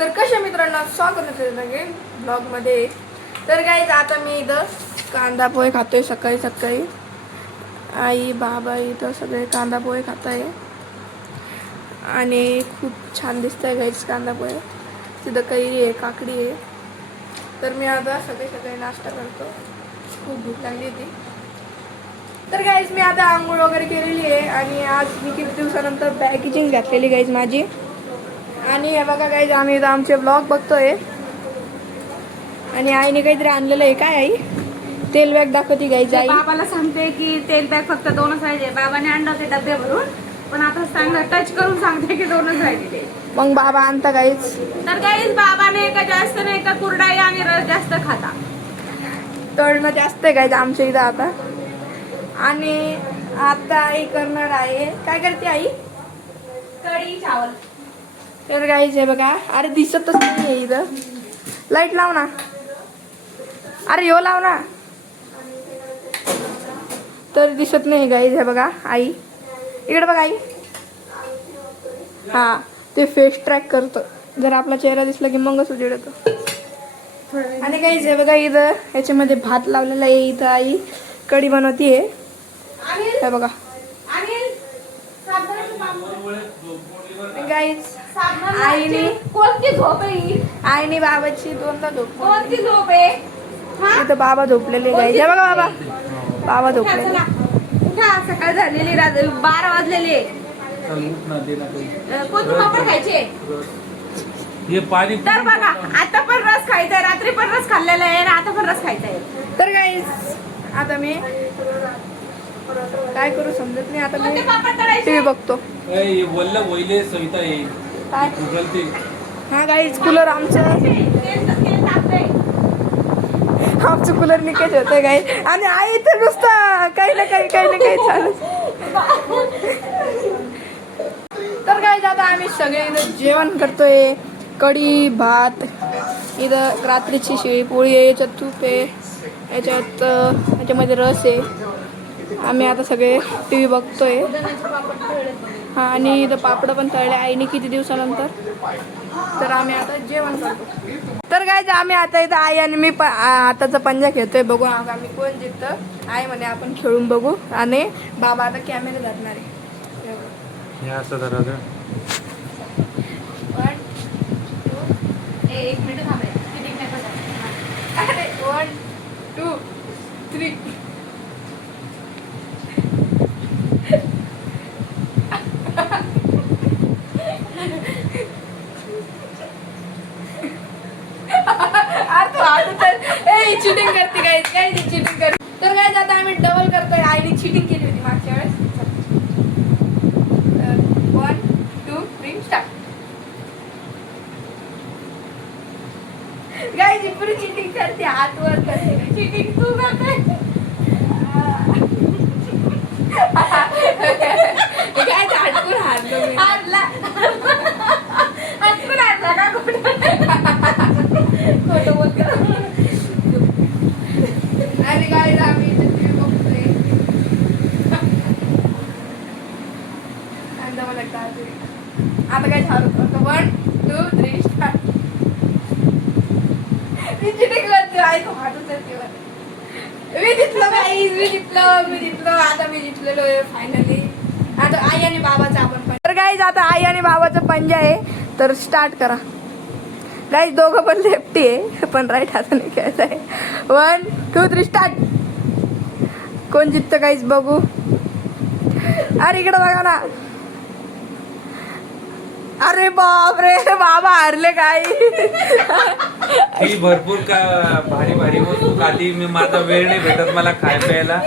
तर कशा मित्रांनो स्वागत आहे ब्लॉगमध्ये. तर गाईज आता मी इथं कांदा पोहे खातोय. सकाळी सकाळी आई बाबा इथं सगळे कांदा पोहे खात आहे आणि खूप छान दिसत आहे गाईज कांदा पोहे. तिथं कैरी आहे, काकडी आहे. तर मी आता सकाळी नाश्ता करतो. खूप भूक लागली होती. तर गाईज मी आता आंघोळ वगैरे केलेली आहे आणि आज मी किती दिवसानंतर पॅकेजिंग घातलेली गाईज माझी. आणि हे बघा गाईज आम्ही इथं आमचे ब्लॉग बघतोय आणि आईने काहीतरी आणलेलं आहे. काय आई? तेल बॅग दाखवती गाईज. आई बाबाला सांगते की तेल बॅग फक्त 2च राहिले. बाबाने आणलं होते डबे भरून, पण आता सांगा टच करून सांगते की 2च राहिले. मग बाबा आणता गाईज. तर गाईज बाबाने का जास्त नाही का कुरडाई आणि रस जास्त खाता. तळणं जास्त आहे गाईज आमच्या इथं आता. आणि आता आई करणार आहे. काय करते आई? कढी चावल. तर गाईज हे बघा. अरे दिसतच नाही आहे इथं. लाईट लाव ना. अरे यो लाव ना. तर दिसत नाही गाईज. हे बघा आई इकडे बघा आई. हा ते फेस ट्रॅक करतं. जर आपला चेहरा दिसला की मगच उजेड येतो. आणि गाईज हे बघा इथं याच्यामध्ये भात लावलेला आहे. इथं आई कढी बनवतीये. हे बघा गाईज आईने कोणती झोप आहे? आईने बाबाची दोनदा झोप. कोणती झोप आहे? इथं बाबा झोपलेले गाईज. हे बघा बाबा झोपलेले. उठा, सकाळ झालेली, 12 वाजलेले. कोणते पापड खायचे? हे पाणी तर बघा आता पण रस खायचा आहे, रात्री पण रस खाल्लेला आहे आणि आता पण रस खायचा आहे. तर गाईज आता मी काय करू समजत नाही. आता मी कोणते पापड तळायचे? टीव्ही बघतो. वल्ल वहिले सविता येईल काय? उगलते. हा गाईज कूलर आमचं कूलर निकेच होतंय गाई. आणि आई तर नुसतं काही ना काही चालू. तर गाईज आता आम्ही सगळे इथं जेवण करतोय. कढी भात, इथं रात्रीची शिळी पोळी आहे, याच्यात तूप आहे, याच्यामध्ये रस आहे. आम्ही आता सगळे टी व्ही बघतोय. हा आणि इथं पापड पण तळले आईने किती दिवसानंतर. तर आम्ही आता जेवण करतो. तर काय आम्ही आता इथं आई आणि मी आताचा पंजा खेळतोय. बघू आम्ही कोण जिंकतं. आई म्हणे आपण खेळून बघू. आणि बाबा आता कॅमेरा धरणार आहे. एक मिनिट थांबे. 1 2 3. चिटिंग करते काय चिटिंग करते. तर काय आता आम्ही डबल करतोय. आईने चिटिंग केली होती मागच्या वेळेस. 1 2 3 स्टार्ट. गाईज पुरी चिटिंग करते. हात वर करते. चिटिंग तू करते. काय हटकून हारलो मी. हारला. हटकून हारला का? खोटं बोलते. आणि गाईज आम्ही इथे TV बघतोय. आणि मला आता काय झालं. 1 2 3 स्टार्ट. मी चिटिंग करते. आई तो हात उचलते. मी जिंकलो. आता मी जिंकलेलो आहे फायनली. आता आई आणि बाबाचा आपण पंजा. तर गाईज आता आई आणि बाबाचा पंजा आहे. तर स्टार्ट करा गाईज. दोघं पण लेफ्टी आहे पण राईट हाताने खेळत आहे. 1 2 3 स्टार्ट. कोण जिंकतं गाईज बघू. अरे इकडं बघा ना. अरे बापरे बाबा हारले काय. ही भरपूर का भारी वस्तू खाली. मी माझा वेळ नाही भेटत मला खाय प्यायला.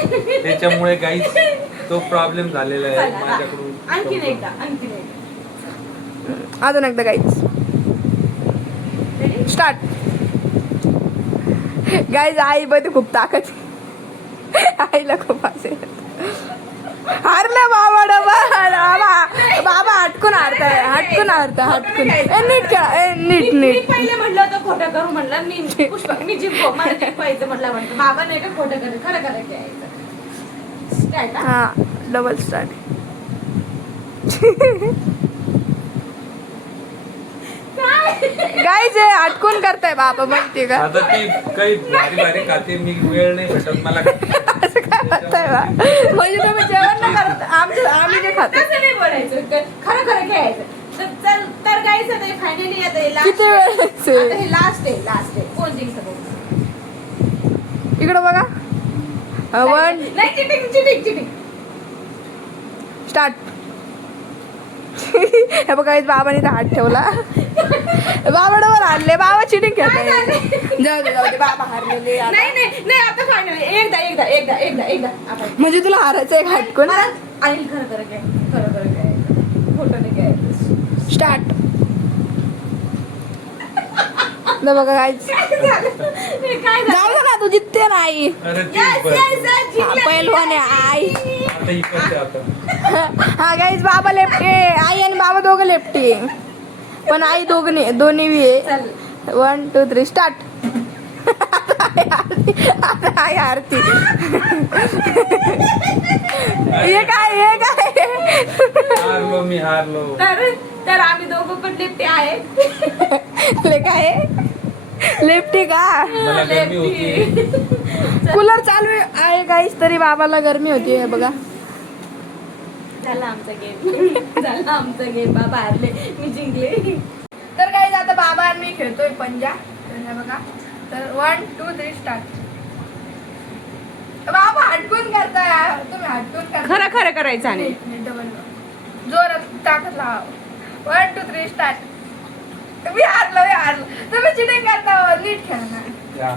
त्याच्यामुळे काहीच तो प्रॉब्लेम झालेला आहे माझ्याकडून. आणखीन एकदा. अजून एकदा गाईज. स्टार्ट. गाईज आई मध्ये खूप ताकद. आईला खूप असेल. हारले बाबा बाबा हटकून हटकून. नीट खेळा. नीट पहिले म्हटलं होतं खोटं करू. म्हणलं मी पुष्पा मी जिंकू. मला जिंकायचं म्हटलं बाबा नाही का खोटं कर. खरं करायचं. स्टार्ट. हा डबल स्टार्ट. गाईज हे अटकून करताय बाबा माहितीये का आता ती काही भारी भारी खाते मी वेळ नाही भेटत मला असं काय म्हणताय बा म्हणजे तुम्ही जेवण नाही करत आम्ही जे खातो तसं नाही बोलायचं खरं खरं खेळायचं तर गाईस आता फायनली आता किती वेळ हे लास्ट आहे कोण जिंकतं बघू. इकडं बघा 1 नाही चिटिंग स्टार्ट हे बघा बाबाने इथं हात ठेवला बाबा डबल हारले बाबा चिटिंग खेळताय जाऊ दे बाबा हारलेले आता. नाही आता फायनली एकदा आपण म्हणजे तुला हारायचं एक हटकून मला आणि खरं काय फोटो नाही काय स्टार्ट बघा काय काय जाऊ दे ना तू जितते नाही अरे ती पहिलवान आहे आई आता इकडचे आता हा गाईज बाबा लेफ्टी आई आणि बाबा दोघं लेफ्टी पण आई दोन्ही बी आहे चल 1 2 3 स्टार्ट आता आई आरती हे काय हारलो तर आम्ही दोघं पण लेफ्टी आहे ले काय लेफ्टी का मला गरमी होती कूलर चालू आहे गाईज तरी बाबाला गरमी होती हे बघा झाला आमचा गेम बाबा हारले मी जिंकले तर गाईज आता बाबा आणि मी खेळतोय पंजा तर हे बघा तर 1 2 3 स्टार्ट बाबा हटकून करताय तुम्ही हटकून करताय खरं करायचं आणि डबल जोरात ताकद लाव 1 2 3 स्टार्ट मी हारलो तुम्ही चिटिंग करता नीट खेळा ना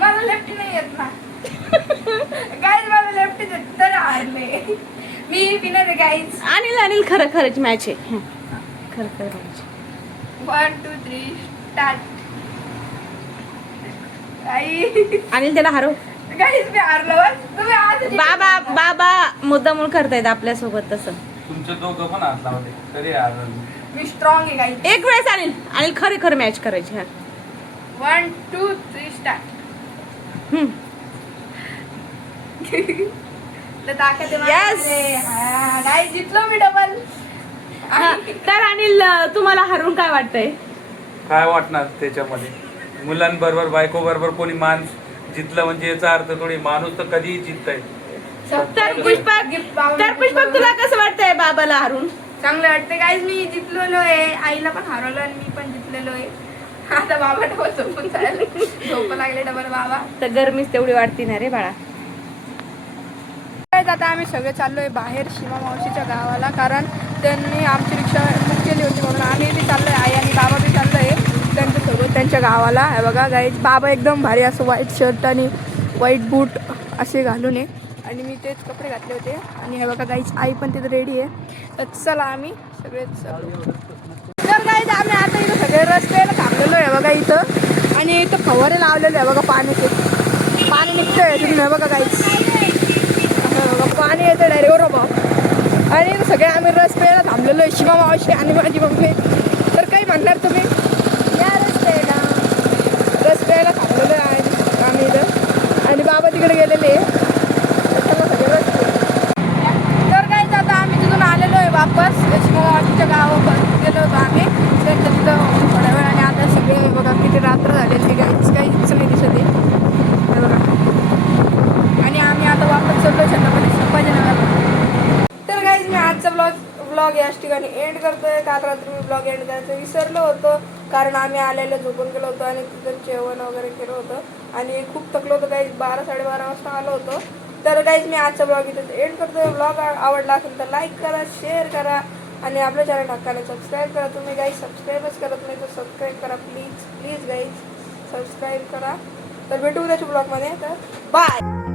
मला लेफ्टी नाही येत ना गाईज मला लेफ्टी तर हारले मी विनर आहे गाईज अनिल खरंच मॅच आहे खरं 1 2 3 स्टार्ट आई अनिल त्याला हरव गाईज मी हारलो तुम्ही आज बाबा मुद्दामून करतायत आपल्यासोबत तसं तुमचे दोघं पण हात लावले तरी हारलो मी स्ट्रॉंग आहे गाईज एक वेळेस अनिल खरं मॅच करायची 1 2 3 स्टार्ट Yes. गाईज जितलो मी डबल तर अनिल तुम्हाला हरवून काय वाटतंय काय वाटणार त्याच्यामध्ये मुलांबरोबर बायको बरोबर कोणी माणूस जितलं म्हणजे याचा अर्थ थोडी माणूस तर कधीही जिंकताय तर पुष्पक तुला कसं वाटतंय बाबाला हरून चांगलं वाटतं गाईज मी जितलेलो आहे आईला पण हरवलं आणि मी पण जितलेलो आहे आता बाबा डबल झोपून जायला झोप लागले डबल बाबा तर गरमीच तेवढी वाटती ना रे बाळा आता आम्ही सगळे चाललोय बाहेर सीमा मावशीच्या गावाला कारण त्यांनी आमची रिक्षा बुक केली होती म्हणून आम्ही बी चाललोय आई आणि बाबा बी चाललोय त्यांच्यासोबत त्यांच्या गावाला हे बघा गाईज बाबा एकदम भारी असं व्हाईट शर्ट आणि व्हाईट बूट असे घालून आहे आणि मी तेच कपडे घातले होते आणि हे बघा गाईज आई पण तिथे रेडी आहे तर चला आम्ही सगळेच तर गाईज आम्ही आता इथं सगळे रस्त्याला थांबलेलो आहे बघा इथं आणि इथं फवारे लावलेले आहे बघा पाणी निघतंय तुम्ही हे बघा गाईज बघा पाणी येतं डायरेक्ट बाबा आणि सगळे आम्ही रस्त्याला थांबलेलो आहे शिवा मावशी आणि माझी मम्मी तर काही म्हणणार तुम्ही या रस्त्याला थांबलेलो आहे आम्ही इथं आणि बाबा तिकडे गेलेले सगळे रस्ते तर काय आता आम्ही तिथून आलेलो आहे वापस शिवा मावशीच्या गावापर्यंत गेलो होतो आम्ही त्यांच्या तिथं थोड्या वेळ आणि आता सगळे बघा किती रात्र झालेली काहीच नाही दिसत आहे बघा आणि आम्ही आता वापस चाललो छत्रपती संभाजीनगरला तर गाईज मी आजचा ब्लॉग याच ठिकाणी एंड करतोय काल रात्री मी ब्लॉग एंड करायचं विसरलो होतो कारण आम्ही आलेलं झोपून गेलो होतो आणि तिथं जेवण वगैरे केलं होतं आणि खूप थकलो होतो गाईज 12-12:30 वाजता आलो होतो तर गाईज मी आजचा ब्लॉग इथं एंड करतोय ब्लॉग आवडला असेल तर लाईक करा शेअर करा आणि आपल्या चॅनल हक्काने सबस्क्राईब करा तुम्ही गाईज सबस्क्राईबच करत नाही तर सबस्क्राईब करा प्लीज गाईज सबस्क्राईब करा तर भेटू उद्याच्या ब्लॉगमध्ये तर बाय